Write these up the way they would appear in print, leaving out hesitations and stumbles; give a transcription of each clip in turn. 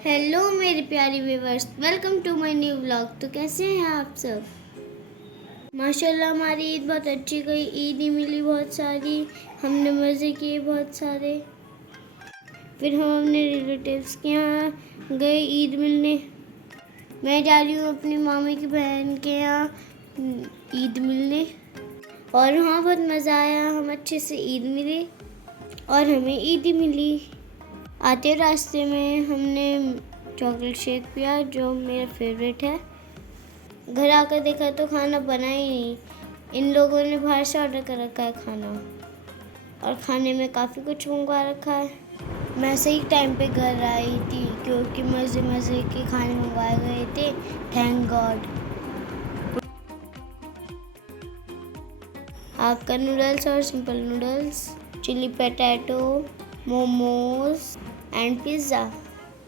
Hello मेरे प्यारे viewers, welcome to my new vlog. तो कैसे हैं आप सब? माशाल्लाह हमारी ईद बहुत अच्छी गई। ईद ही मिली बहुत सारी, हमने मज़े किए बहुत सारे। फिर हम अपने रिलेटिव्स के यहाँ गए ईद मिलने। मैं जा रही हूँ अपनी मामी की बहन के यहाँ ईद मिलने, और वहाँ बहुत मज़ा आया। हम अच्छे से ईद मिले और हमें ईद ही मिली। आते रास्ते में हमने चॉकलेट शेक पिया जो मेरा फेवरेट है। घर आकर देखा तो खाना बना ही नहीं। इन लोगों ने बाहर से ऑर्डर कर रखा है खाना, और खाने में काफ़ी कुछ मंगवा रखा है। मैं सही टाइम पे घर आई थी क्योंकि मज़े मज़े के खाने मंगवाए गए थे, थैंक गॉड। हाक्का नूडल्स और simple noodles, chilli potato, momos and pizza.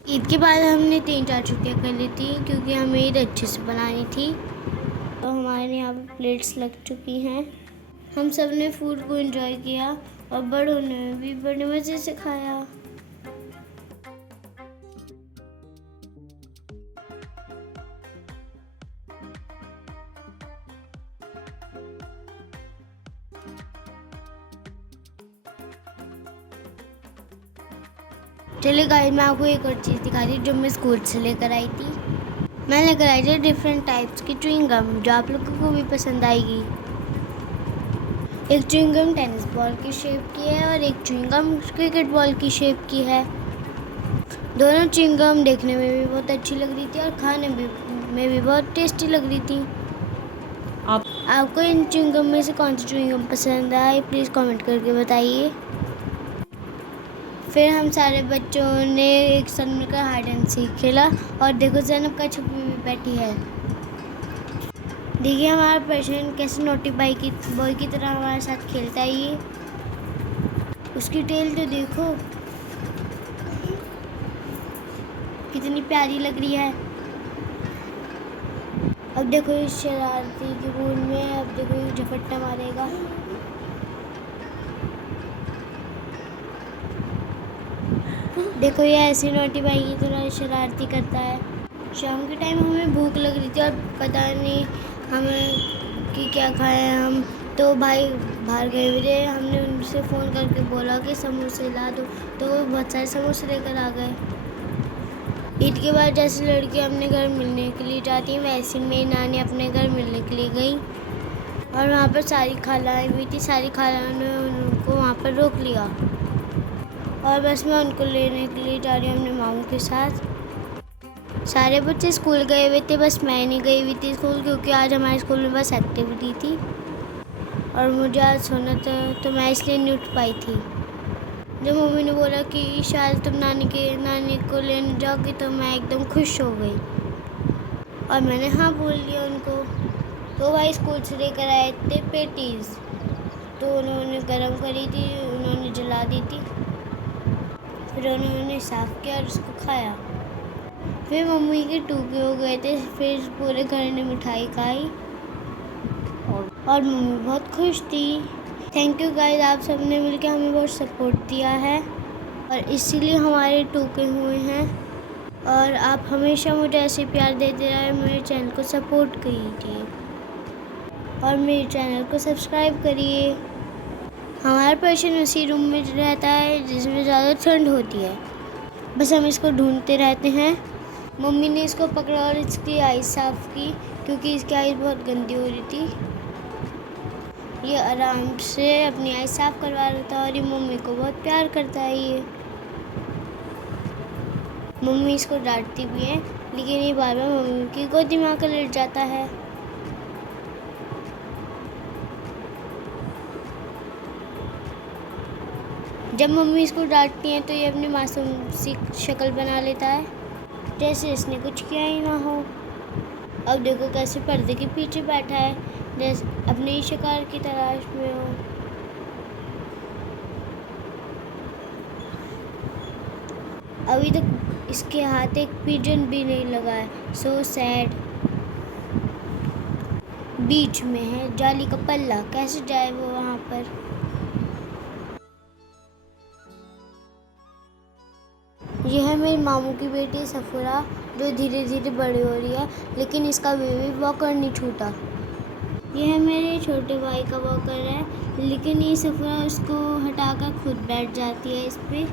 Eid के बाद हमने 3-4 छुट्टियाँ कर ली थी क्योंकि हमें ईद अच्छे से बनानी थी। तो हमारे यहाँ पे प्लेट्स लग चुकी हैं। हम सब ने फूड को एंजॉय किया और बड़ों ने भी बड़े मज़े से खाया। चलिए गाइस, मैं आपको एक और चीज़ दिखा रही हूँ जो मैं स्कूल से लेकर आई थी। मैं लेकर आई थी डिफरेंट टाइप्स की च्युइंग गम जो आप लोगों को भी पसंद आएगी। एक च्युइंग गम टेनिस बॉल की शेप की है और एक च्युइंग गम क्रिकेट बॉल की शेप की है। दोनों च्युइंग गम देखने में भी बहुत अच्छी लग रही थी और खाने में भी बहुत टेस्टी लग रही थी। आपको इन च्युइंग गम में से कौन सी च्युइंग गम पसंद आई, प्लीज़ कमेंट करके बताइए। फिर हम सारे बच्चों ने एक साथ मिलकर हाइड एंड सीक खेला, और देखो ज़ैनब का छुपी हुई बैठी है। देखिए हमारा पर्सन कैसे नोटी बॉय की तरह हमारे साथ खेलता है। ये उसकी टेल तो देखो कितनी प्यारी लग रही है। अब देखो इस शरारती के मूड में, अब देखो ये झपट्टा मारेगा। देखो ये ऐसी नोटी भाई की तरह शरारती करता है। शाम के टाइम हमें भूख लग रही थी और पता नहीं हमें कि क्या खाएं हम, तो भाई बाहर गए हुए थे। हमने उनसे फ़ोन करके बोला कि समोसे ला दो, तो वो बहुत सारे समोसे लेकर आ गए। ईद के बाद जैसे लड़कियां अपने घर मिलने के लिए जाती हैं, वैसे मेरी नानी अपने घर मिलने के लिए गई, और वहाँ पर सारी खालाएँ भी थी। सारी खालाओं ने उनको वहाँ पर रोक लिया, और बस मैं उनको लेने के लिए जा रही हूँ अपने मामू के साथ। सारे बच्चे स्कूल गए हुए थे, बस मैं नहीं गई हुई थी स्कूल, क्योंकि आज हमारे स्कूल में बस एक्टिविटी थी और मुझे आज सोना था, तो मैं इसलिए नहीं उठ पाई थी। जब मम्मी ने बोला कि शायद तुम नानी को लेने जाओगी, तो मैं एकदम खुश हो गई और मैंने हाँ बोल दिया उनको। तो भाई स्कूल से लेकर आए थे पेटीज़, तो उन्होंने गरम करी थी, उन्होंने जला दी थी, फिर उन्होंने साफ़ किया और उसको खाया। फिर मम्मी के टूके हो गए थे, फिर पूरे घर ने मिठाई खाई और मम्मी बहुत खुश थी। थैंक यू गाइस, आप सब ने मिलकर हमें बहुत सपोर्ट दिया है और इसीलिए हमारे टूके हुए हैं, और आप हमेशा मुझे ऐसे प्यार देते रहे। मेरे चैनल को सपोर्ट कीजिए और मेरे चैनल को सब्सक्राइब करिए। हमारा पर्सन उसी रूम में रहता है जिसमें ज़्यादा ठंड होती है, बस हम इसको ढूंढते रहते हैं। मम्मी ने इसको पकड़ा और इसकी आइज़ साफ़ की क्योंकि इसकी आइज़ बहुत गंदी हो रही थी। ये आराम से अपनी आइज़ साफ़ करवा रहा था और ये मम्मी को बहुत प्यार करता है। ये मम्मी इसको डांटती भी है, लेकिन ये बार बार मम्मी की गोदी में आकर लेट जाता है। जब मम्मी इसको डांटती हैं तो ये अपनी मासूम सी शक्ल बना लेता है, जैसे इसने कुछ किया ही ना हो। अब देखो कैसे पर्दे के पीछे बैठा है, जैसे अपने शिकार की तलाश में हो। अभी तक इसके हाथ एक पिजन भी नहीं लगा है, सो सैड। बीच में है जाली का पल्ला, कैसे जाए वो वहाँ पर। यह है मेरी मामू की बेटी सफुरा जो धीरे धीरे बड़ी हो रही है, लेकिन इसका बेबी वॉकर नहीं छूटा। यह मेरे छोटे भाई का वॉकर है, लेकिन ये सफुरा उसको हटाकर खुद बैठ जाती है इस पे,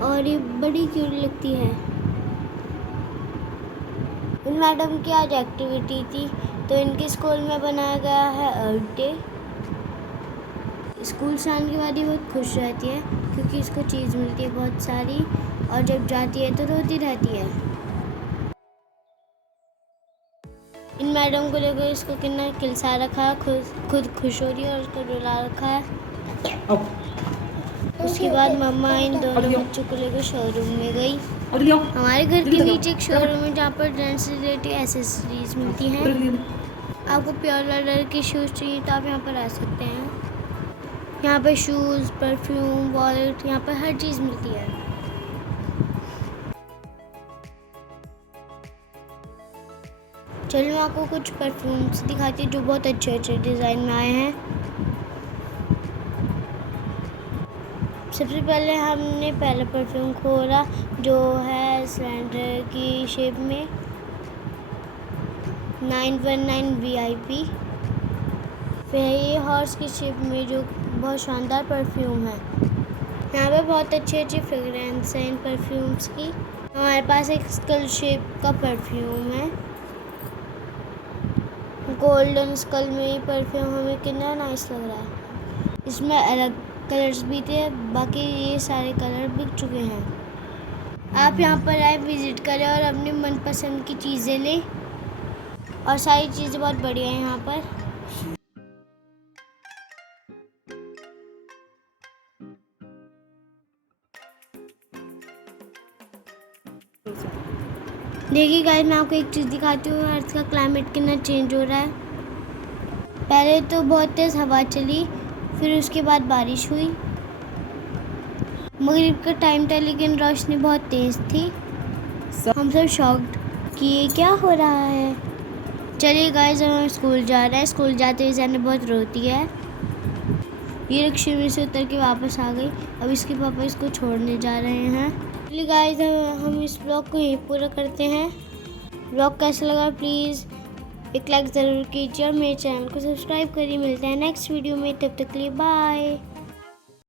और ये बड़ी क्यूट लगती है। इन मैडम की आज एक्टिविटी थी, तो इनके स्कूल में बनाया गया है अर्थ डे। स्कूल से आने के बाद ये बहुत खुश रहती है क्योंकि इसको चीज़ मिलती है बहुत सारी, और जब जाती है तो रोती रहती है। इन मैडम को देखो, इसको कितना किलसा रखा है, खुद खुश हो रही है और उसको रुला रखा है। उसके बाद मम्मा इन दोनों बच्चों को लेकर शोरूम में गई। हमारे घर के नीचे एक शोरूम है जहाँ पर डांस से रिलेटेड एसेसरीज मिलती हैं। आपको प्योर लेदर के शूज़ चाहिए तो आप यहाँ पर आ सकते हैं। यहाँ पर शूज़, परफ्यूम, वॉलेट, यहाँ पर हर चीज़ मिलती है। चलो मैं आपको कुछ परफ्यूम्स दिखाती हूँ जो बहुत अच्छे अच्छे डिज़ाइन में आए हैं। सबसे पहले हमने पहला परफ्यूम खोला जो है सिलेंडर की शेप में 919 VIP। फिर ये हॉर्स की शेप में जो बहुत शानदार परफ्यूम है। यहाँ पे बहुत अच्छे अच्छे फ्रेगरेंस हैं इन परफ्यूम्स की। हमारे पास एक स्कल शेप का परफ्यूम है, गोल्डन स्कल में ये परफ्यूम हमें कितना नाइस लग रहा है। इसमें अलग कलर्स भी थे, बाकी ये सारे कलर बिक चुके हैं। आप यहाँ पर आए, विज़िट करें और अपनी मनपसंद की चीज़ें लें, और सारी चीज़ें बहुत बढ़िया हैं यहाँ पर। देखिए गाइस, मैं आपको एक चीज़ दिखाती हूँ, अर्थ का क्लाइमेट कितना चेंज हो रहा है। पहले तो बहुत तेज़ हवा चली, फिर उसके बाद बारिश हुई। मगरिब का टाइम था लेकिन रोशनी बहुत तेज़ थी। हम सब शॉक्ड कि ये क्या हो रहा है। चलिए गाइस, हम स्कूल जा रहे हैं। स्कूल जाते हुए जाने बहुत रोती है। ये रिक्शे में से उतर के वापस आ गई। अब इसके पापा इसको छोड़ने जा रहे हैं। चलिए गाइस, हम इस ब्लॉग को यहीं पूरा करते हैं। ब्लॉग कैसा लगा प्लीज़ एक लाइक ज़रूर कीजिए और मेरे चैनल को सब्सक्राइब करिए। मिलते हैं नेक्स्ट वीडियो में, तब तक के लिए बाय।